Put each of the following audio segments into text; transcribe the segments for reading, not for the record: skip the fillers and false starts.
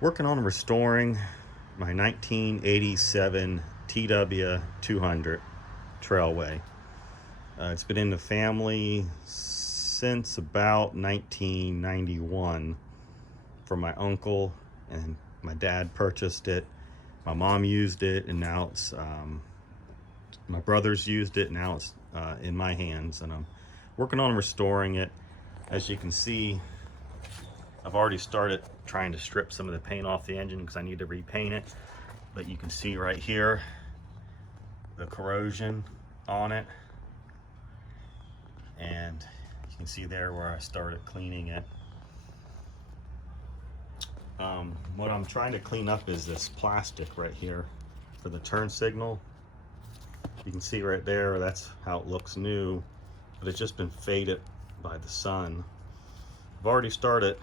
Working on restoring my 1987 TW200 Trailway. It's been in the family since about 1991 from my uncle, and my dad purchased it. My mom used it, and now it's my brothers used it. Now it's in my hands, and I'm working on restoring it. As you can see, I've already started trying to strip some of the paint off the engine because I need to repaint it. But you can see right here the corrosion on it, and you can see there where I started cleaning it. What I'm trying to clean up is this plastic right here for the turn signal. You can see right there, that's how it looks new, but it's just been faded by the sun. I've already started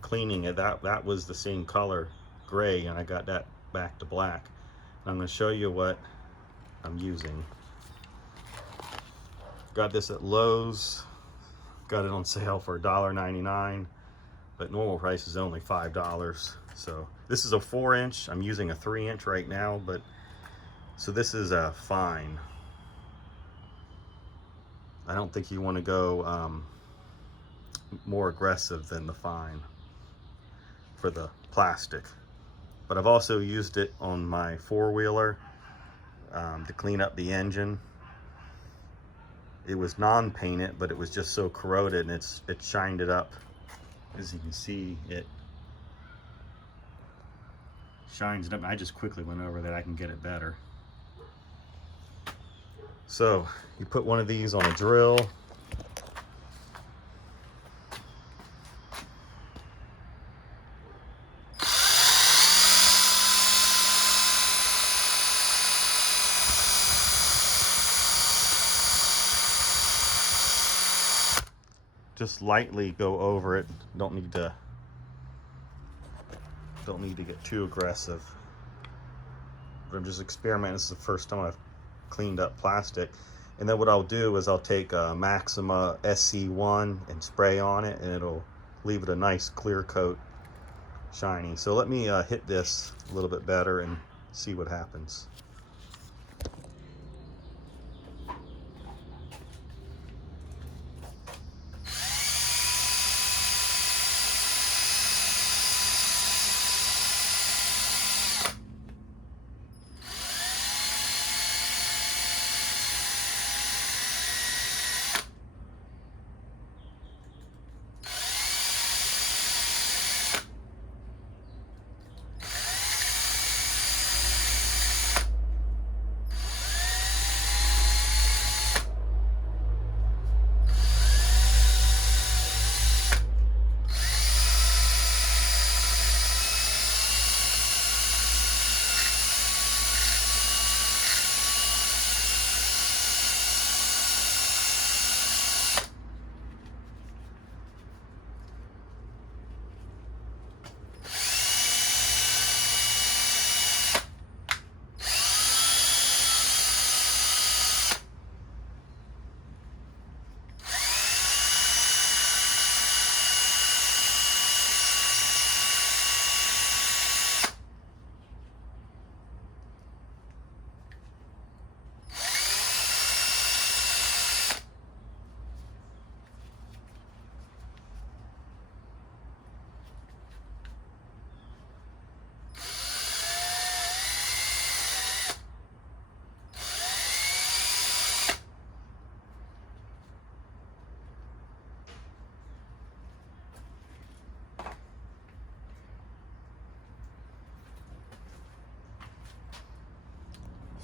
cleaning it. That was the same color, gray, and I got that back to black. And I'm going to show you what I'm using. Got this at Lowe's. Got it on sale for $1.99, but normal price is only $5. So this is a 4-inch. I'm using a 3-inch right now, but so this is a fine. I don't think you want to go more aggressive than the fine for the plastic. But I've also used it on my 4-wheeler to clean up the engine. It was non-painted, but it was just so corroded, and it shined it up. As you can see, it shines it up. I just quickly went over that. I can get it better. So you put one of these on a drill. Just lightly go over it. Don't need to get too aggressive. But I'm just experimenting. This is the first time I've cleaned up plastic. And then what I'll do is I'll take a Maxima SC1 and spray on it, and it'll leave it a nice clear coat, shiny. So let me hit this a little bit better and see what happens.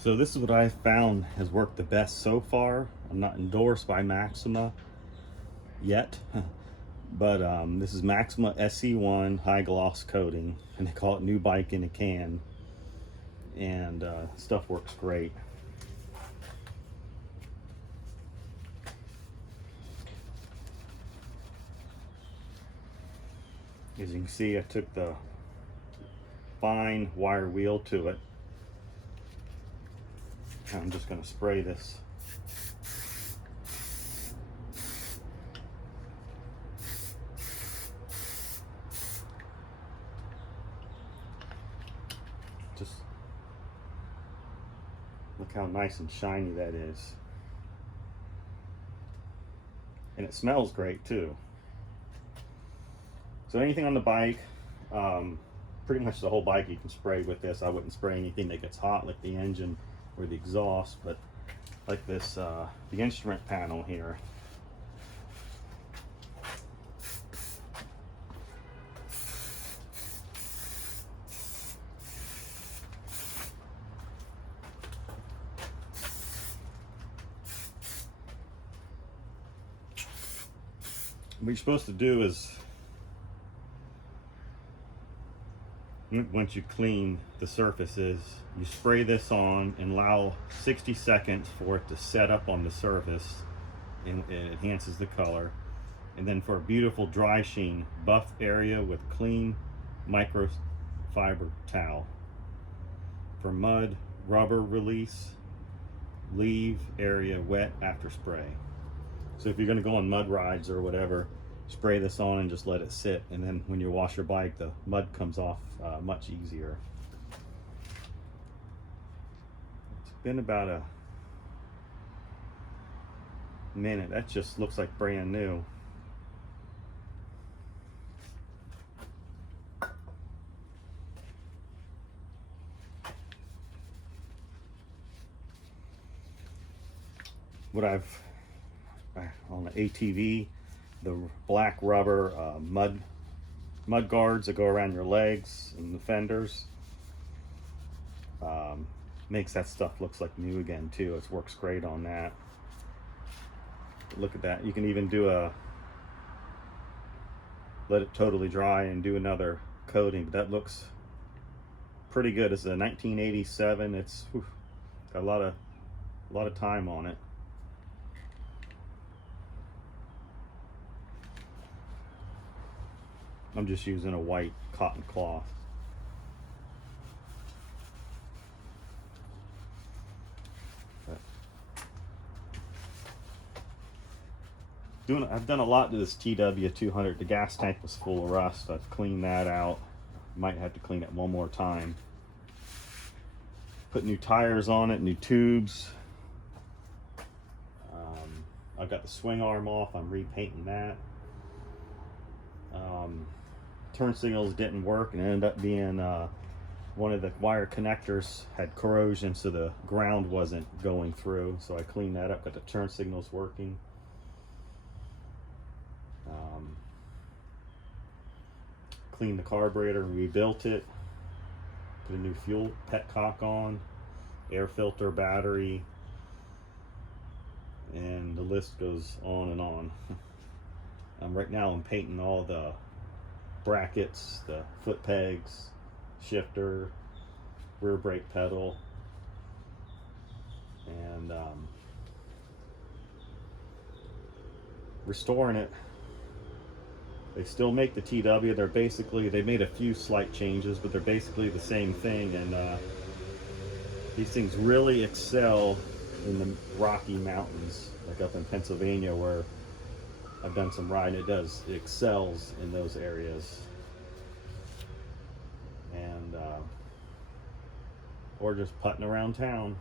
So this is what I found has worked the best so far. I'm not endorsed by Maxima yet, but this is Maxima SC1 high gloss coating, and they call it new bike in a can, and stuff works great. As you can see, I took the fine wire wheel to it. I'm just going to spray this. Just look how nice and shiny that is. And it smells great too. So anything on the bike, pretty much the whole bike you can spray with this. I wouldn't spray anything that gets hot like the engine or the exhaust, but like this, the instrument panel here. What you're supposed to do is, once you clean the surfaces, you spray this on and allow 60 seconds for it to set up on the surface, and it enhances the color. And then for a beautiful dry sheen, buff area with clean microfiber towel. For mud, rubber release, leave area wet after spray. So if you're going to go on mud rides or whatever, spray this on and just let it sit, and then when you wash your bike, the mud comes off much easier. It's been about a minute. That just looks like brand new. What I've on the ATV, the black rubber mud guards that go around your legs and the fenders, makes that stuff looks like new again too. It works great on that. Look at that. You can even do let it totally dry and do another coating, but that looks pretty good. It's a 1987. It's got a lot of time on it. I'm just using a white cotton cloth. I've done a lot to this TW200. The gas tank was full of rust. I've cleaned that out. Might have to clean it one more time. Put new tires on it, new tubes. I've got the swing arm off. I'm repainting that. Turn signals didn't work, and it ended up being one of the wire connectors had corrosion, so the ground wasn't going through. So I cleaned that up, got the turn signals working. Cleaned the carburetor and rebuilt it. Put a new fuel petcock on, air filter, battery, and the list goes on and on. Right now I'm painting all the brackets, the foot pegs, shifter, rear brake pedal, and restoring it. They still make the TW. They made a few slight changes, but they're basically the same thing. And these things really excel in the Rocky Mountains, like up in Pennsylvania, where I've done some riding. It excels in those areas. And or just putting around town.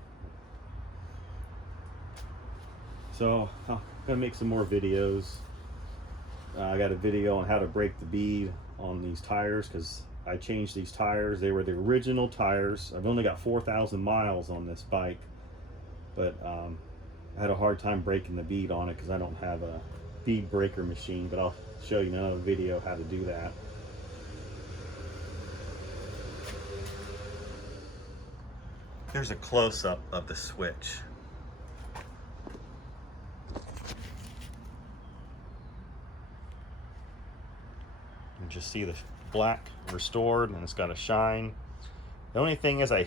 So I'm gonna make some more videos. I got a video on how to break the bead on these tires, because I changed these tires. They were the original tires. I've only got 4,000 miles on this bike, but I had a hard time breaking the bead on it because I don't have a bead breaker machine, but I'll show you in another video how to do that. Here's a close-up of the switch. You just see the black restored, and it's got a shine. The only thing is I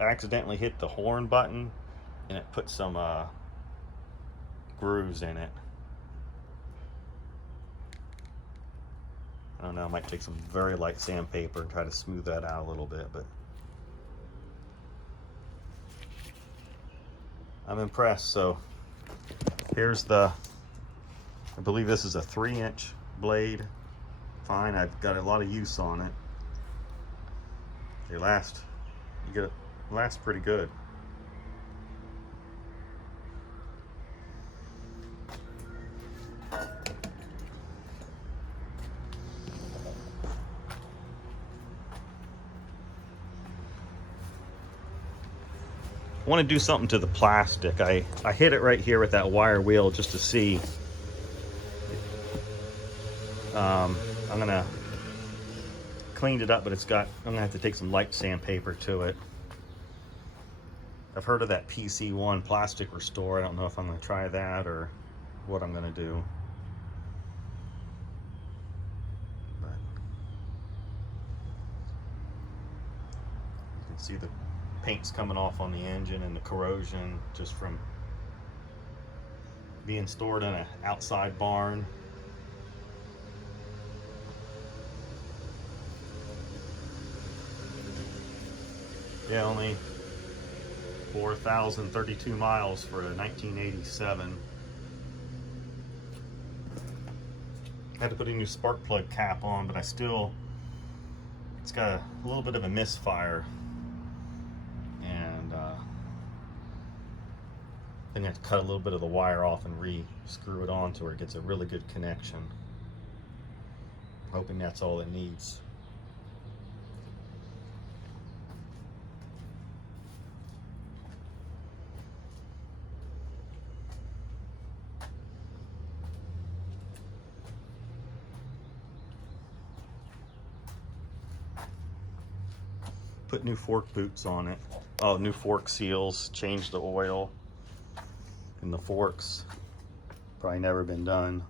accidentally hit the horn button, and it put some grooves in it. I don't know, I might take some very light sandpaper and try to smooth that out a little bit, but I'm impressed. So here's I believe this is a 3-inch blade. Fine, I've got a lot of use on it. They last You get it lasts pretty good. I want to do something to the plastic. I hit it right here with that wire wheel just to see. I'm gonna cleaned it up, but I'm gonna have to take some light sandpaper to it. I've heard of that PC1 plastic restore. I don't know if I'm gonna try that or what I'm gonna do. But you can see the paint's coming off on the engine and the corrosion just from being stored in an outside barn. Yeah, only 4,032 miles for a 1987. I had to put a new spark plug cap on, but it's got a little bit of a misfire. And then you have to cut a little bit of the wire off and re-screw it on to where it gets a really good connection. Hoping that's all it needs. Put new fork boots on it. Oh, new fork seals, change the oil in the forks. Probably never been done.